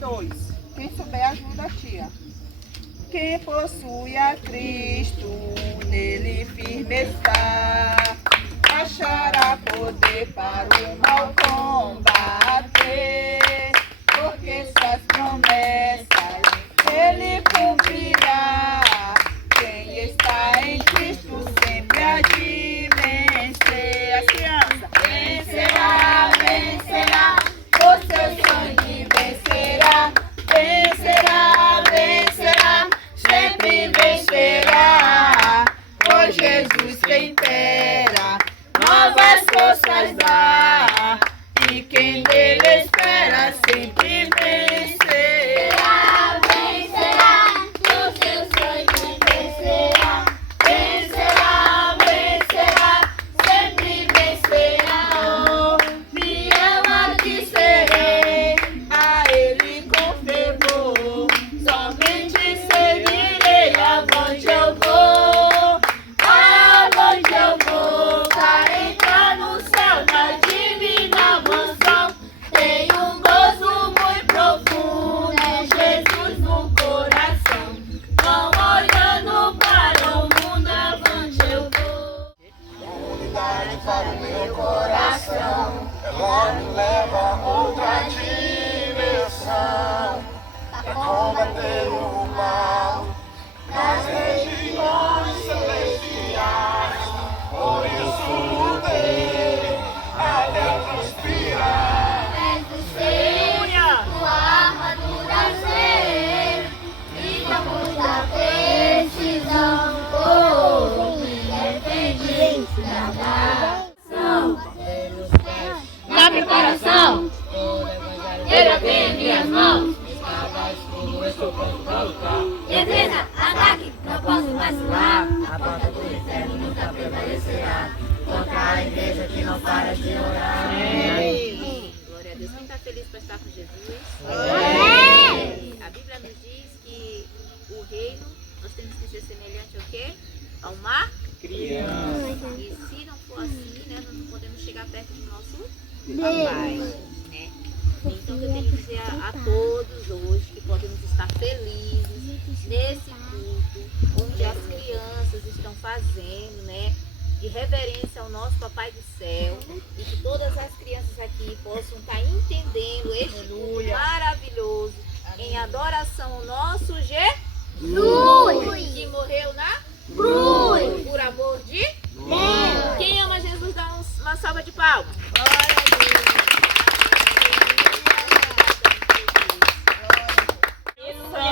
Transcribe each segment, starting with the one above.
2. Quem souber ajuda a tia. Quem possui a Cristo, nele firme está, achará poder para o mal combater, porque suas promessas ele cumprirá. Quem está em Cristo sempre há de vencer. As crianças, vencerá, vencerá, o seu sangue vencerá, vencerá, vencerá, sempre vencerá. Pois Jesus quem impera, novas forças dá, e quem nele espera sempre vencerá. Vencerá, o seu sangue vencerá, vencerá, vencerá, sempre vencerá. Me ama que serei a ele com fervor, somente seguirei avante eu vou, avante eu vou, para entrar no céu na divina mansão. Tenho um gozo muito profundo, é Jesus no coração, não olhando para o mundo, avante eu vou. Unidade para o meu coração, ela me leva a outra direção, pra combater o mal nas regiões celestiais. Por isso lutei até transpirar. És o ser, tua armadura ser, ligamos da precisão, oh, me defende da nação. Na preparação, eu já tenho em minhas mãos. Defesa, ataque, não posso vacilar. A porta do inferno nunca prevalecerá contra a igreja que não para de orar. Glória a Deus. Quem está feliz para estar com Jesus? A Bíblia nos diz que o reino, nós temos que ser semelhante ao quê? A uma criança. E se não for assim, né, nós não podemos chegar perto do nosso papai, né? Então eu tenho que dizer a todos hoje que podemos estar felizes nesse culto, onde as crianças estão fazendo, né, de reverência ao nosso Papai do Céu, e que todas as crianças aqui possam estar entendendo este culto maravilhoso, em adoração ao nosso Jesus, que morreu na cruz, por amor de Deus. Quem ama Jesus dá uma salva de palmas. Glória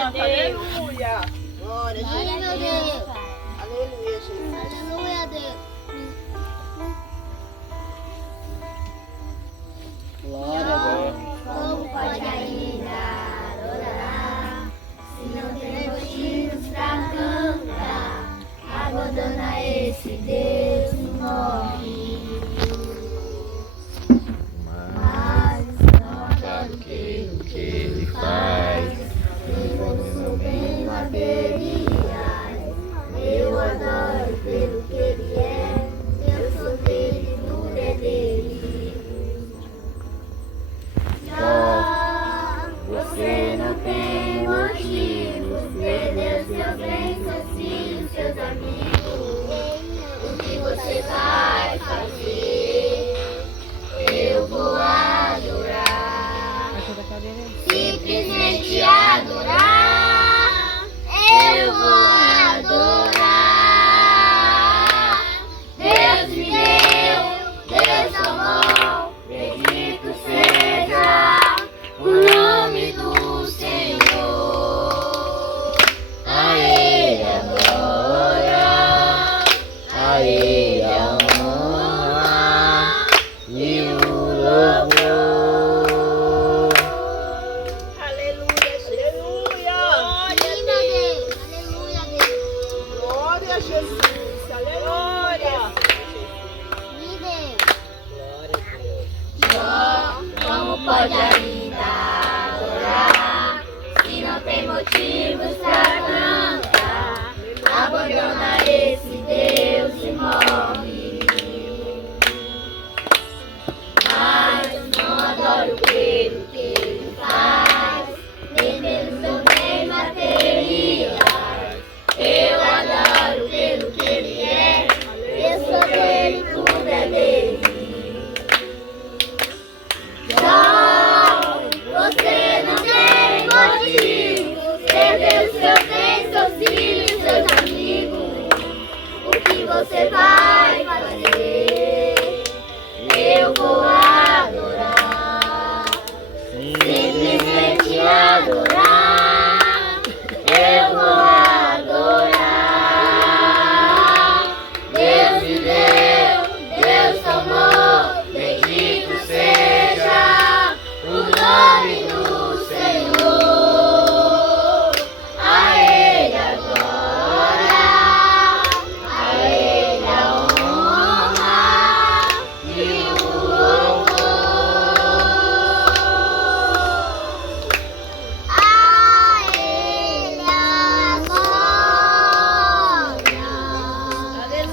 a Deus. Aleluia. Glória a Deus. Aleluia, Jesus. Aleluia a Deus. Como pode ainda adorar se não tem motivos pra cantar? Abandona esse Deus e morre. Mas não adoro o que ele faz. Eu bem materiais. Eu adoro pelo que ele é. Eu sou dele, tudo é dele. Você não tem motivos, perdeu seus bens, seus filhos, seus amigos. O que você vai fazer? Eu vou adorar, simplesmente adorar. Eu vou adorar. Deus me deu, Deus amou, bendito seja o nome do Senhor. A Ele a glória, a Ele a honra e o louvor. Aleluia, aleluia. Aleluia, Deus. Glória a Jesus. Aleluia. Como pode ainda adorar se não tem motivos pra cantar? Abandona esse Deus e morre. Mas não adoro pelo que ele faz. você vai fazer, eu vou adorar, simplesmente adorar, eu vou adorar. Deus me deu, Deus tomou, bendito seja o nome do Senhor. A Ele a glória, a Ele a honra e o louvor. A Ele a glória.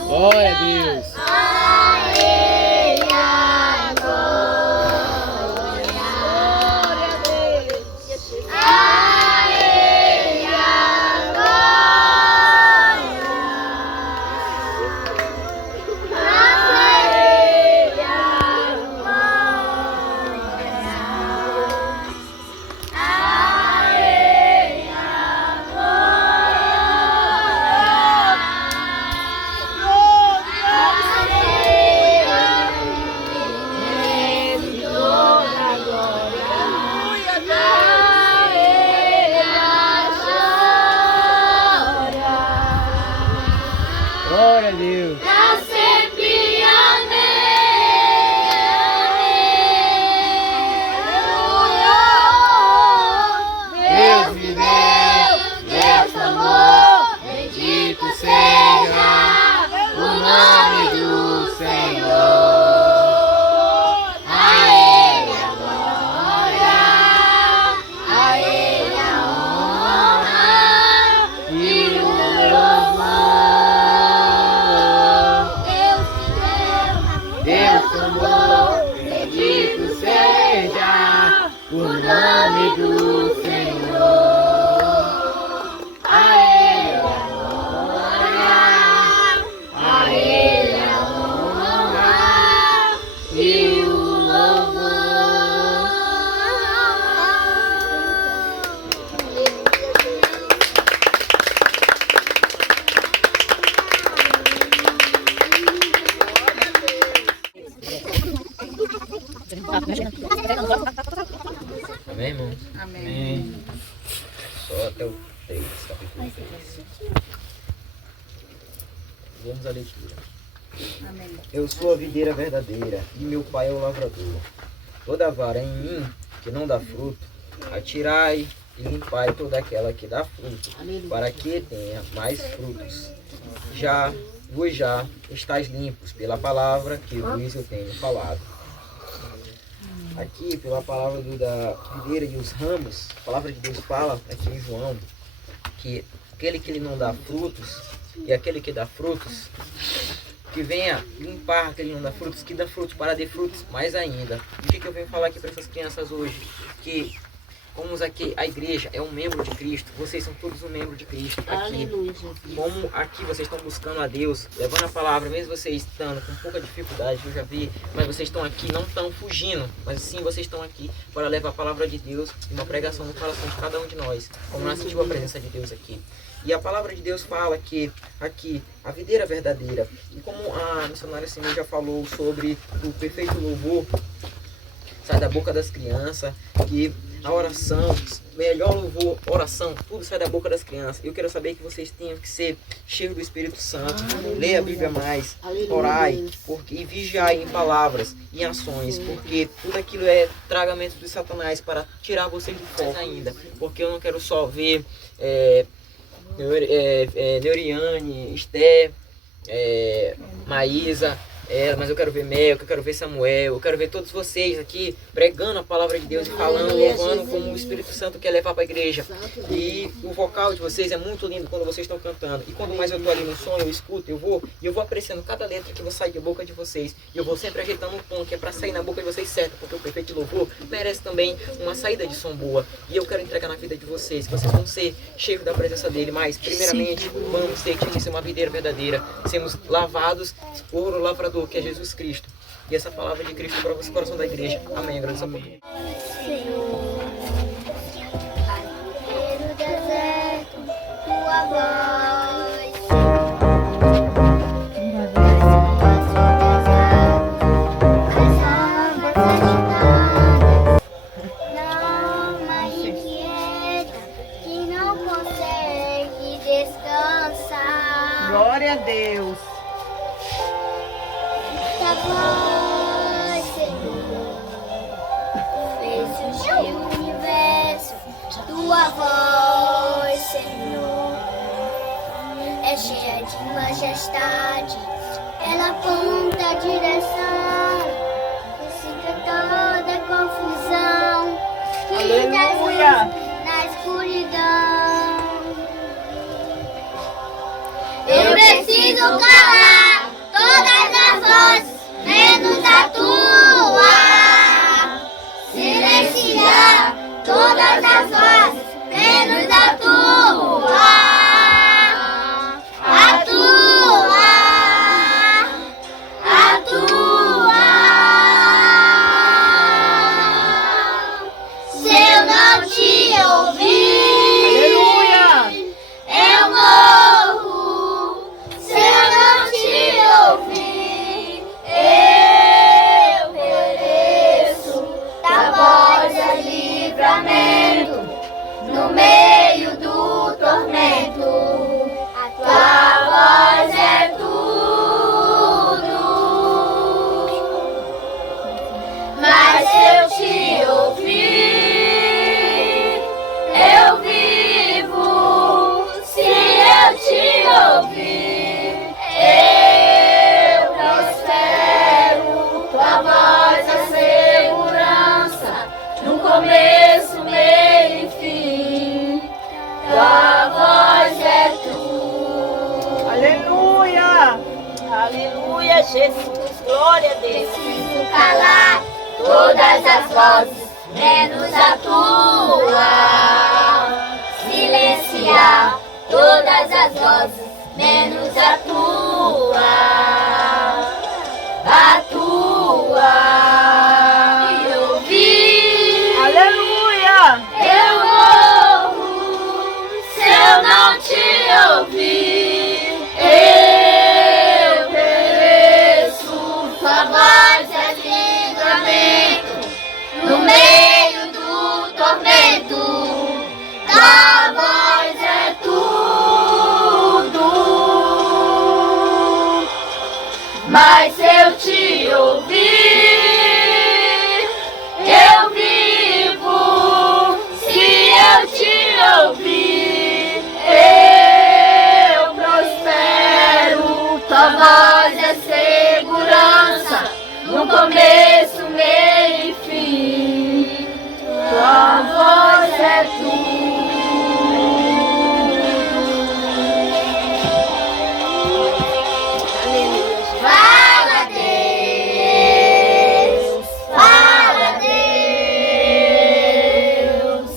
Glória a Deus. A Ele a glória. A Ele a glória. A Ele a glória. A Ele a Glória a Deus. Pra sempre, amém. Deus me deu, Deus tomou, bendito seja o nome do Senhor. A Ele a glória, a Ele a honra e o louvor. Deus tomou, bendito seja o nome do Senhor. A Ele a glória, a Ele a honra e o louvor. Amém, irmão? Amém. Só até o 3, capítulo 3. Vamos à leitura. Amém. Eu sou a videira verdadeira e meu pai é o lavrador. Toda vara em mim que não dá fruto, atirai e limpai toda aquela que dá fruto, para que tenha mais frutos. Vós já estáis limpos pela palavra que vos eu tenho falado. Aqui, pela palavra da videira e os ramos, a palavra de Deus fala aqui em João, que aquele que não dá frutos e aquele que dá frutos, que venha limpar aquele que não dá frutos, que dá frutos para dar frutos mais ainda. O que eu venho falar aqui para essas crianças hoje? Que como aqui a igreja é um membro de Cristo, vocês são todos um membro de Cristo aqui. Como aqui vocês estão buscando a Deus, levando a palavra, mesmo vocês estando com pouca dificuldade, eu já vi, mas vocês estão aqui, não estão fugindo, mas sim vocês estão aqui para levar a palavra de Deus e uma pregação no coração de cada um de nós, como nós sentimos a presença de Deus aqui. E a palavra de Deus fala que aqui, a videira verdadeira, e como a missionária Simone já falou sobre o perfeito louvor, sai da boca das crianças, que a oração, melhor louvor, oração, tudo sai da boca das crianças. Eu quero saber que vocês tenham que ser cheios do Espírito Santo, leia a Bíblia mais, orai, e vigiai em palavras, em ações, porque tudo aquilo é tragamento de Satanás para tirar vocês do foco ainda, porque eu não quero só ver Neuriane, Esté, Maísa, mas eu quero ver Mel, eu quero ver Samuel, eu quero ver todos vocês aqui pregando a palavra de Deus e falando, louvando como o Espírito Santo quer levar para a igreja. E o vocal de vocês é muito lindo quando vocês estão cantando. E quando mais eu estou ali no som, eu escuto, eu vou apreciando cada letra que vai sair da boca de vocês. E eu vou sempre ajeitando um tom que é para sair na boca de vocês certo, porque o perfeito louvor merece também uma saída de som boa. E eu quero entregar na vida de vocês, que vocês vão ser cheios da presença dele. Mas, primeiramente, vamos ter que ser uma videira verdadeira, sermos lavados por o lavrador, que é Jesus Cristo. E essa palavra de Cristo para o coração da igreja. Amém. Graças a Deus. Senhor, no deserto, tua voz. tua voz, Senhor, fez surgir o universo. Tua voz, Senhor, é cheia de majestade. Ela aponta a direção, dissipa toda confusão que Aleluia. na escuridão. Eu preciso calar todas as vozes, menos a tua. Silenciar todas as vozes, menos a tua. A tua. A tua. Se eu não te ouvir, Aleluia. eu morro. Se eu não te ouvir, eu pereço. Da voz é livramento, no meio do tormento. A tua voz é tudo. Mas se eu te ouvir, eu vivo. Se eu te ouvir, eu prospero. Tua voz é segurança, no começo, meio e fim. Tua voz é tudo. Aleluia. Aleluia, Jesus. Glória a Deus. Preciso calar todas as vozes, menos a tua. Silenciar todas as vozes, menos a tua. A tua. E ouvir, Aleluia. eu morro. Se eu não te ouvir, eu pereço. Tua voz é livramento, no meio do tormento. Tua voz é tudo. Mas se eu te ouvir, eu vivo. Se eu te ouvir, eu prospero. Tua voz é segurança, no começo, meio e fim. Tua voz é tudo. Fala, Deus. Fala, Deus.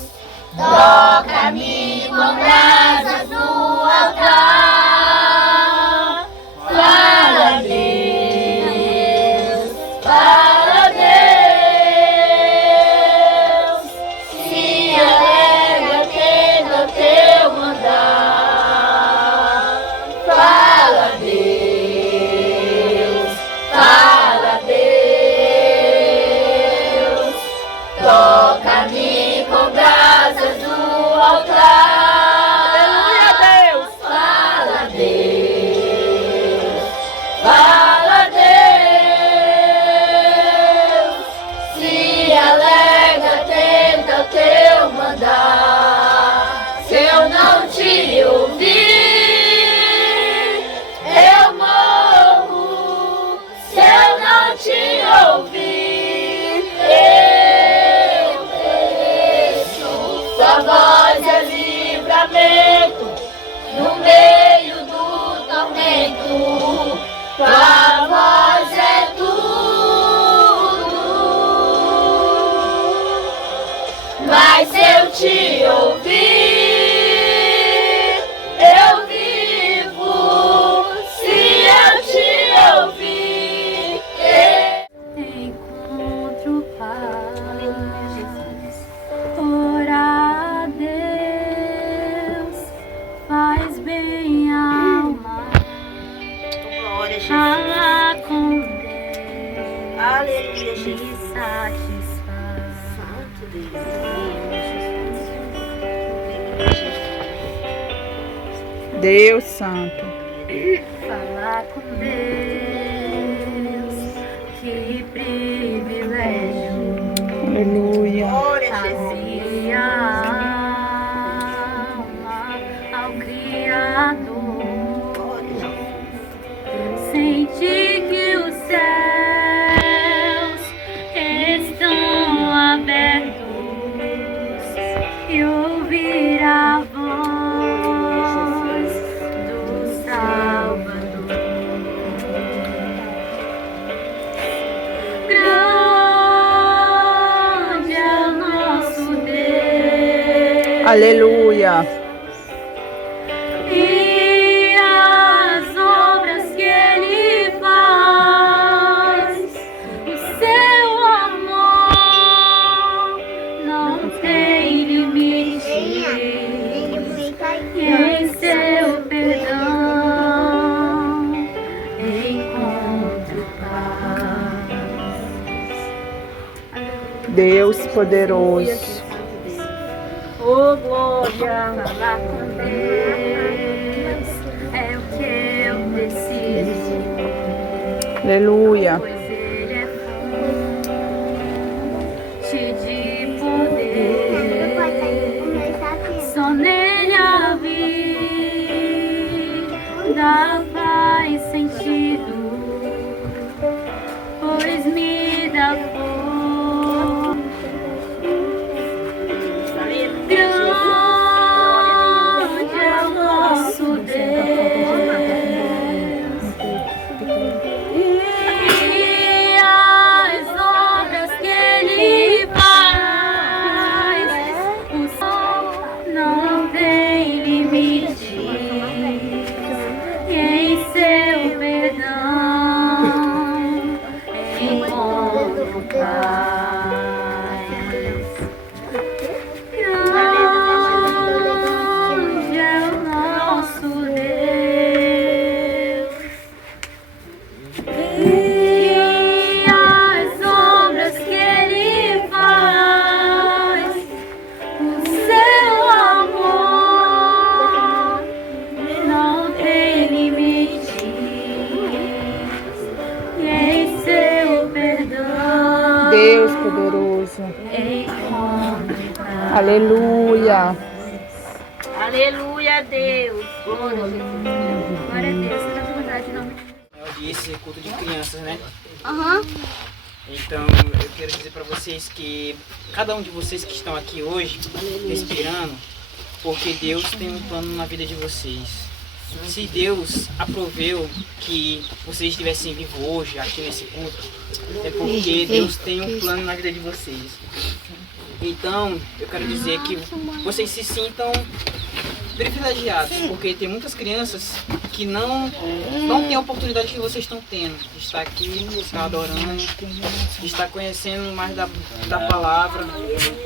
Toca-me com brasas no altar. Fala, Deus. Fala, Deus. Se alegra tendo o teu mandar. Fala, Deus. Fala, Deus. Toca-me com brasas do altar. Aleluia, Deus. Fala, Deus. Fala, Deus. Se alegra, tenta o teu mandar. Se eu não te ouvir, eu morro. Se eu não te ouvir, eu pereço. Tua voz é livramento, no meio do tormento. Tua voz é tudo. Mas se eu te ouvir, eu vivo. Se eu te ouvir, encontro paz. Ora a Deus, faz bem a alma. Glória a Jesus. Falar com Deus Aleluia, me Jesus. satisfaz. Santo Deus. Deus Santo. Falar com Deus Senti que os céus estão abertos e ouvir a voz do Salvador. Grande é o nosso Deus. Aleluia. E as obras que Ele faz, o seu amor não tem limite, e em seu perdão encontro paz. Deus poderoso. Oh, glória, falar com Deus é o que eu preciso, Aleluia. pois Ele é fonte de poder. Só nele a vida faz sentido, pois me dá força. Grande é o nosso Deus, e as obras que Ele faz, o sol não tem limite, e em seu perdão encontro paz. Grande é o nosso Deus, e as obras que Ele faz, o seu amor não tem limite, e em seu perdão Deus poderoso. encontro paz. Aleluia. Aleluia, Deus. Glória a Jesus. Glória a Deus. Você tá vontade de nome. Esse culto de crianças, né? Aham. Então, eu quero dizer para vocês que cada um de vocês que estão aqui hoje, respirando, porque Deus tem um plano na vida de vocês. Se Deus aproveu que vocês estivessem vivos hoje, aqui nesse culto, é porque Deus tem um plano na vida de vocês. Então, eu quero dizer que vocês se sintam privilegiados, porque tem muitas crianças que não têm a oportunidade que vocês estão tendo, de estar aqui, de estar adorando, de estar conhecendo mais da palavra.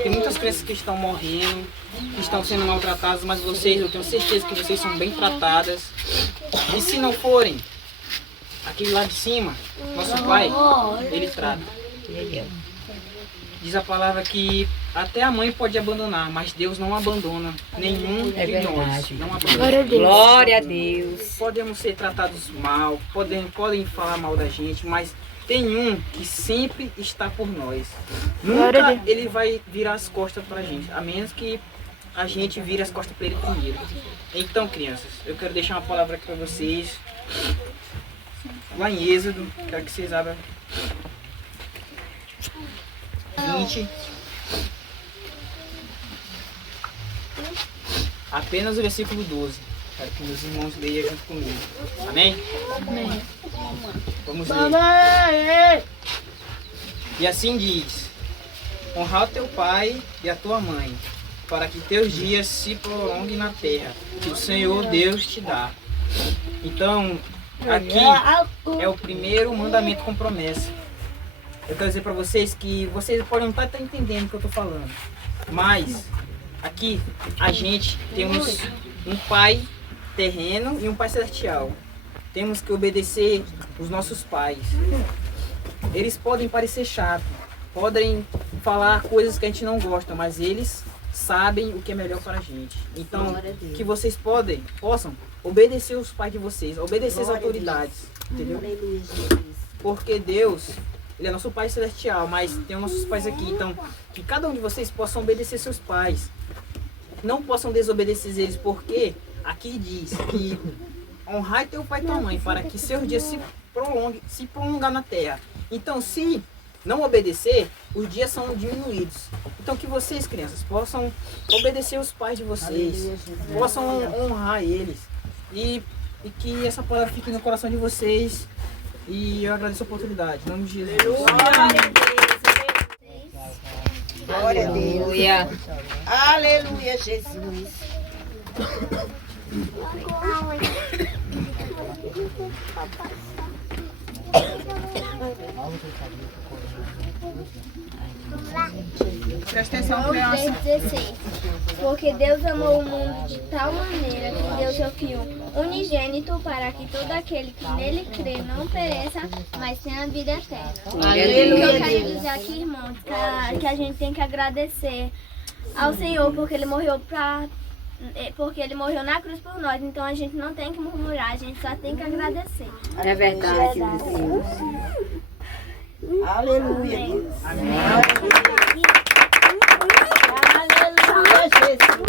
Tem muitas crianças que estão morrendo, que estão sendo maltratadas, mas vocês, eu tenho certeza que vocês são bem tratadas. E se não forem, aquele lá de cima, nosso Pai, Ele trata. Diz a palavra que até a mãe pode abandonar, mas Deus não abandona nenhum de nós. Não abandona. Glória a Deus. Podemos ser tratados mal, podem falar mal da gente, mas tem um que sempre está por nós. Nunca ele vai virar as costas para a gente, a menos que a gente vire as costas para ele primeiro. Então, crianças, eu quero deixar uma palavra aqui para vocês. Lá em Êxodo, quero que vocês abram 20. Apenas o versículo 12. Quero que meus irmãos leiam junto comigo. Amém? Amém. Vamos ler. E assim diz: honrar o teu pai e a tua mãe, para que teus dias se prolonguem na terra, que o Senhor Deus te dá. Então, aqui é o primeiro mandamento com promessa. Eu quero dizer para vocês que vocês podem não estar entendendo o que eu estou falando, mas aqui a gente temos um pai terreno e um pai celestial. Temos que obedecer os nossos pais. Eles podem parecer chatos, podem falar coisas que a gente não gosta, mas eles sabem o que é melhor para a gente. Então, que vocês possam obedecer os pais de vocês, obedecer as autoridades, entendeu? Porque Deus, Ele é nosso Pai Celestial, mas tem os nossos pais aqui. Então, que cada um de vocês possam obedecer seus pais. Não possam desobedecer eles, porque aqui diz que honrar teu pai e tua mãe, para que seus dias se se prolongar na terra. Então, se não obedecer, os dias são diminuídos. Então, que vocês, crianças, possam obedecer os pais de vocês, possam honrar eles. E que essa palavra fique no coração de vocês. E eu agradeço a oportunidade. Em nome de Jesus. Glória a Deus. Aleluia. Aleluia, Jesus. Presta atenção, criança. 16. Porque Deus amou o mundo de tal maneira que deu seu Filho unigênito para que todo aquele que nele crê não pereça, mas tenha vida eterna. O que eu quero dizer aqui, irmãos, que a gente tem que agradecer ao Senhor porque Ele morreu na cruz por nós. Então a gente não tem que murmurar, a gente só tem que agradecer. É verdade, Deus. Aleluia, Deus. Amém. Aleluia, Jesus.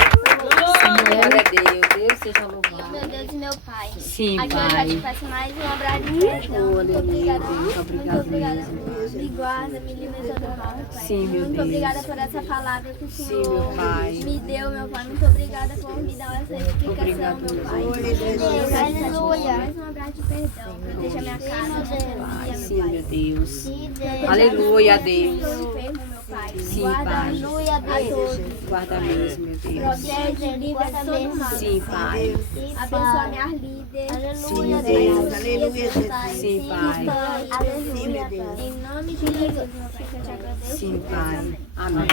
Glória a Deus. Deus seja louvado. Meu Deus e meu Pai. Sim, Aqui eu já te Pai. peço mais um abraço de perdão. Muito obrigada. Muito obrigada mesmo. Me guarda, me livra de todo mal, Pai. Sim, meu Muito Deus. obrigada por essa palavra que o Sim, Senhor meu Pai. me deu, meu Pai. Muito obrigada por me dar essa explicação, Obrigado, meu Pai. Deus. Aleluia. Mais um abraço de perdão. Proteja minha casa, minha família, Sim, meu meu Pai. Deus. Proteja Aleluia, a Deus. enfermo, meu Pai. Sim, Guarda Pai. a todos. Guarda mesmo, meu Deus. Protege, livra de todo mal. Sim, Pai. Abençoa minha líder. Sim, Deus. Aleluia, Jesus. Sim, Pai. Aleluia. Em nome de Jesus, meu Pai, que eu te agradeço. Sim, Pai. Amém.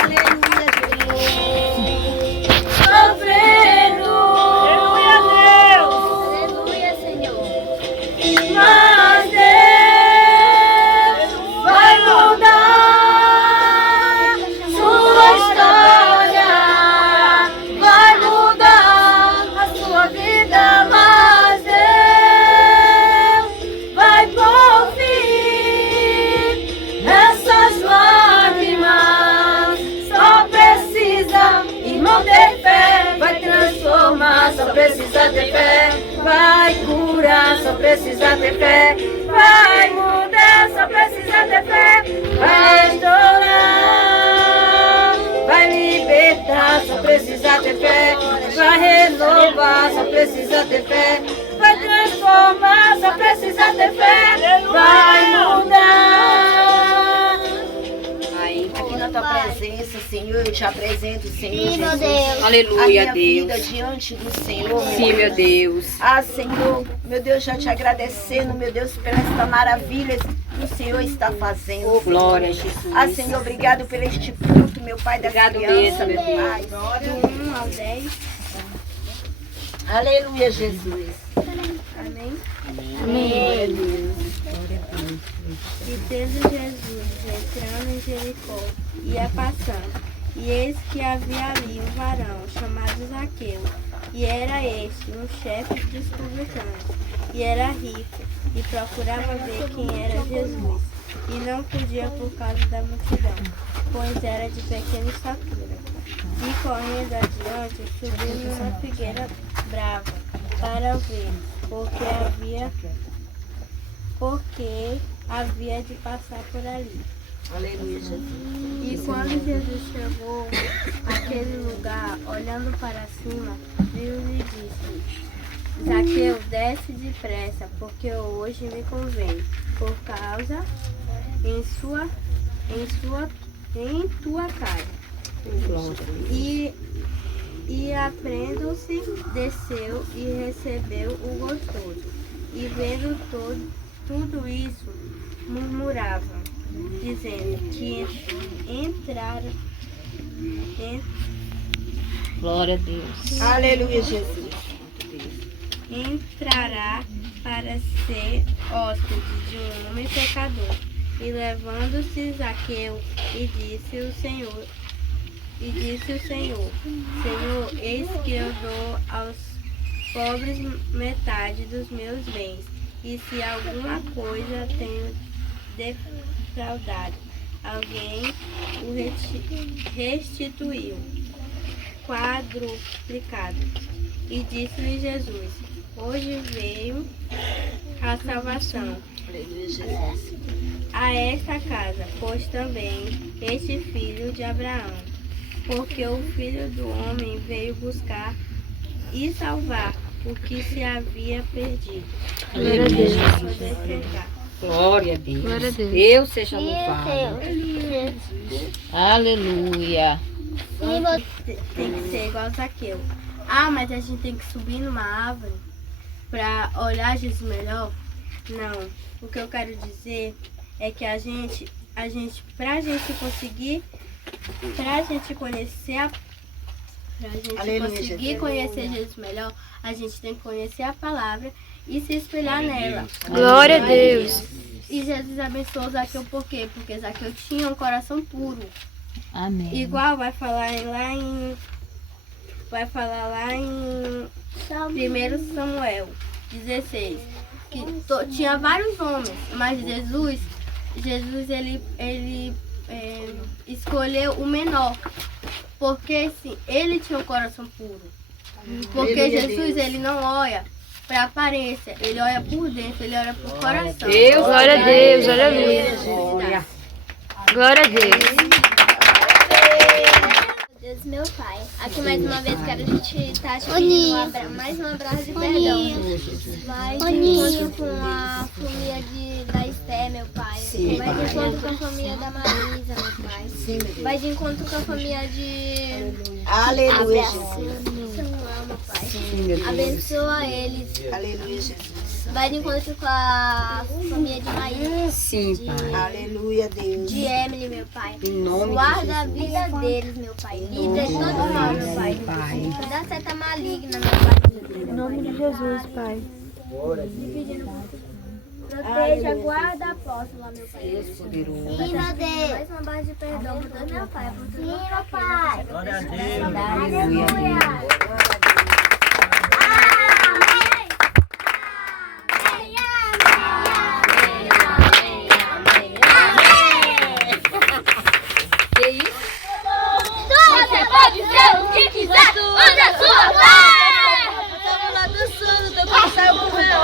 Aleluia, Jesus. Sofrendo. Aleluia, Senhor. Mas Deus vai mudar sua história, vai mudar a sua vida, mas Deus vai por fim nessas lágrimas. Só precisa, irmão, ter fé, vai transformar. Só precisa ter fé, vai curar. Só precisa ter fé, vai mudar. Só precisa ter fé, vai restaurar, vai libertar. Só precisa ter fé, vai renovar. Só precisa ter fé, vai transformar. Só precisa ter fé, vai mudar. Aqui na tua presença, Senhor, eu te apresento, Senhor Jesus. Aleluia, a minha vida Deus. diante do Senhor, Sim, meu Deus. Ah, Senhor, meu Deus, já te agradecendo, meu Deus, pela esta maravilha que o Senhor está fazendo. Oh, glória a Jesus. Ah, Senhor, obrigado por este fruto, meu Pai, das Obrigado crianças, mesmo, meu meu Pai. Do 1 ao 10. Aleluia, Jesus. Amém. Amém. E tendo Jesus entrando em Jericó, ia passando, e eis que havia ali um varão chamado Zaqueu, e era este um chefe dos publicanos, e era rico, e procurava ver quem era Jesus, e não podia por causa da multidão, pois era de pequena estatura. E correndo adiante, subiu numa figueira brava, para ver, porque havia de passar por ali. Aleluia, Jesus. E quando Jesus chegou àquele lugar, olhando para cima, viu-lhe e disse: Zaqueu, desce depressa, porque hoje me convém, por causa em tua casa. E aprendam-se, desceu e recebeu o gostoso. E vendo tudo isso, murmuravam, dizendo que Glória a Deus. Aleluia, Jesus. entrará para ser hóspede de um homem pecador. E levando-se Zaqueu, e disse o Senhor, Senhor, eis que eu dou aos pobres metade dos meus bens, e se alguma coisa tenho defraudado, alguém o restituiu, quadruplicado. E disse-lhe Jesus: hoje veio a salvação a esta casa, pois também este filho de Abraão, porque o Filho do Homem veio buscar e salvar o que se havia perdido. Glória a Deus. Poder sentar. Glória a Deus. Glória a Deus. Deus seja louvado. Aleluia. Tem que ser igual Zaqueu. Ah, mas a gente tem que subir numa árvore para olhar Jesus melhor? Não. O que eu quero dizer é que pra gente conseguir, pra gente conseguir conhecer Jesus melhor, a gente tem que conhecer a palavra e se espelhar nela. Glória a Deus. E Jesus abençoou Zaqueu por quê? Porque Zaqueu tinha um coração puro. Amém. Igual vai falar lá em 1 Samuel 16, que tinha vários homens, mas Jesus ele escolheu o menor, porque sim, ele tinha um coração puro. Porque Jesus ele não olha para aparência, ele olha por dentro, ele olha por coração. Deus, Glória a Deus. Aleluia. glória. Glória a Deus. Deus, meu Pai. Aqui mais uma vez quero a gente estar te pedindo mais um abraço de perdão. Vai de encontro com a família da Esté, meu Pai. Vai de encontro com a família da Marisa, meu Pai. Vai de encontro com a família de... Aleluia. Samuel, meu Pai. Abençoa eles. Aleluia, Jesus. Vai de encontro com a família de Maíra. Sim, Pai. Aleluia, Deus. De Emily, meu Pai. Em nome Guarda a vida deles, meu Pai. Livra de todo mal, meu Pai. Toda seta maligna, meu Pai. Em nome de Jesus, Pai. Proteja, guarda a apóstola, meu Pai. Deus poderoso. Mais uma barra de perdão por Deus, meu Pai. Sim, meu Pai. Glória a Deus. Aleluia. Que isso? Você pode ser o que quiser, onde é sua fé? Estamos lá do sul, do coração com meu.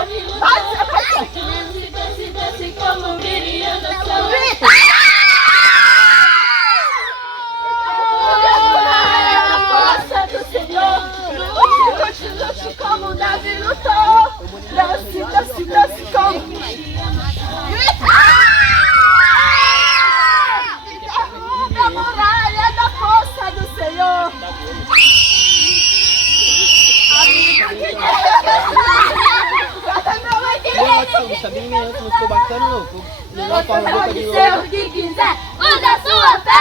Desce como Miriam da força do Senhor. Lute como Davi lutou. Desce como derruba a muralha da força do Senhor. Pode ser o que quiser, usa a sua fé.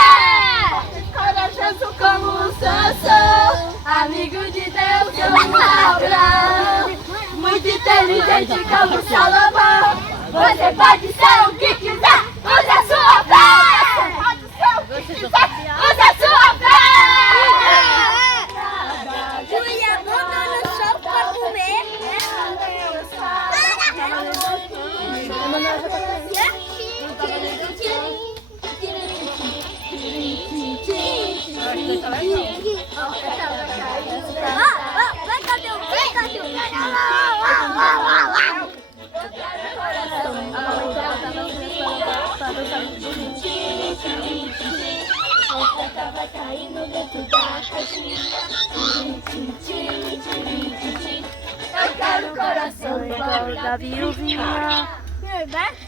Corajoso como um Sansão, amigo de Deus como Abraão, muito inteligente como Salomão. Você pode ser o que quiser, usa a sua fé. Pode ser o que quiser, usa a sua fé. Julia, bota no chão pra comer. Tava caindo dentro da caixinha. Eu quero o coração igual da viuvinha. Bate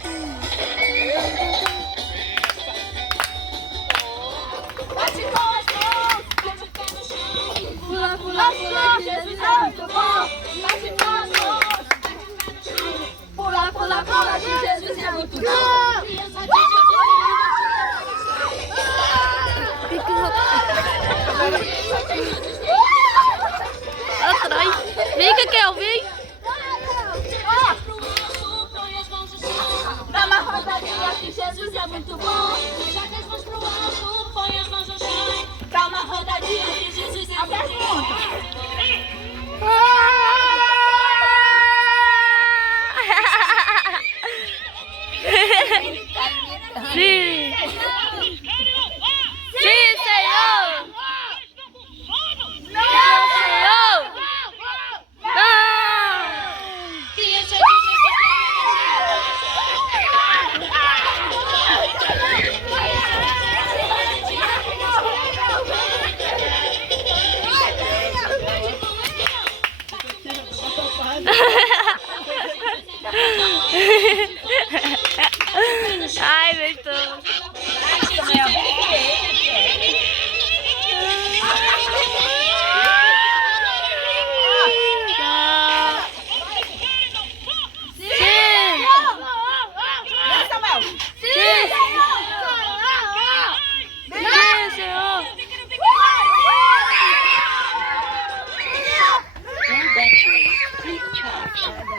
com as mãos. Pula, pula, pula, Jesus é muito bom. Bate com as mãos. Pula, pula, pula, Jesus é muito bom. Atrás. Vem, Cacau, vem. Dá uma rodadinha que Jesus é muito bom. Joga as mãos pro alto, põe as mãos no chão. Dá uma rodadinha que Jesus é muito bom. Sim. Sim, Senhor. Não, Senhor. Não. Ai, Bertão.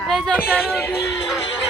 Mas eu quero ouvir.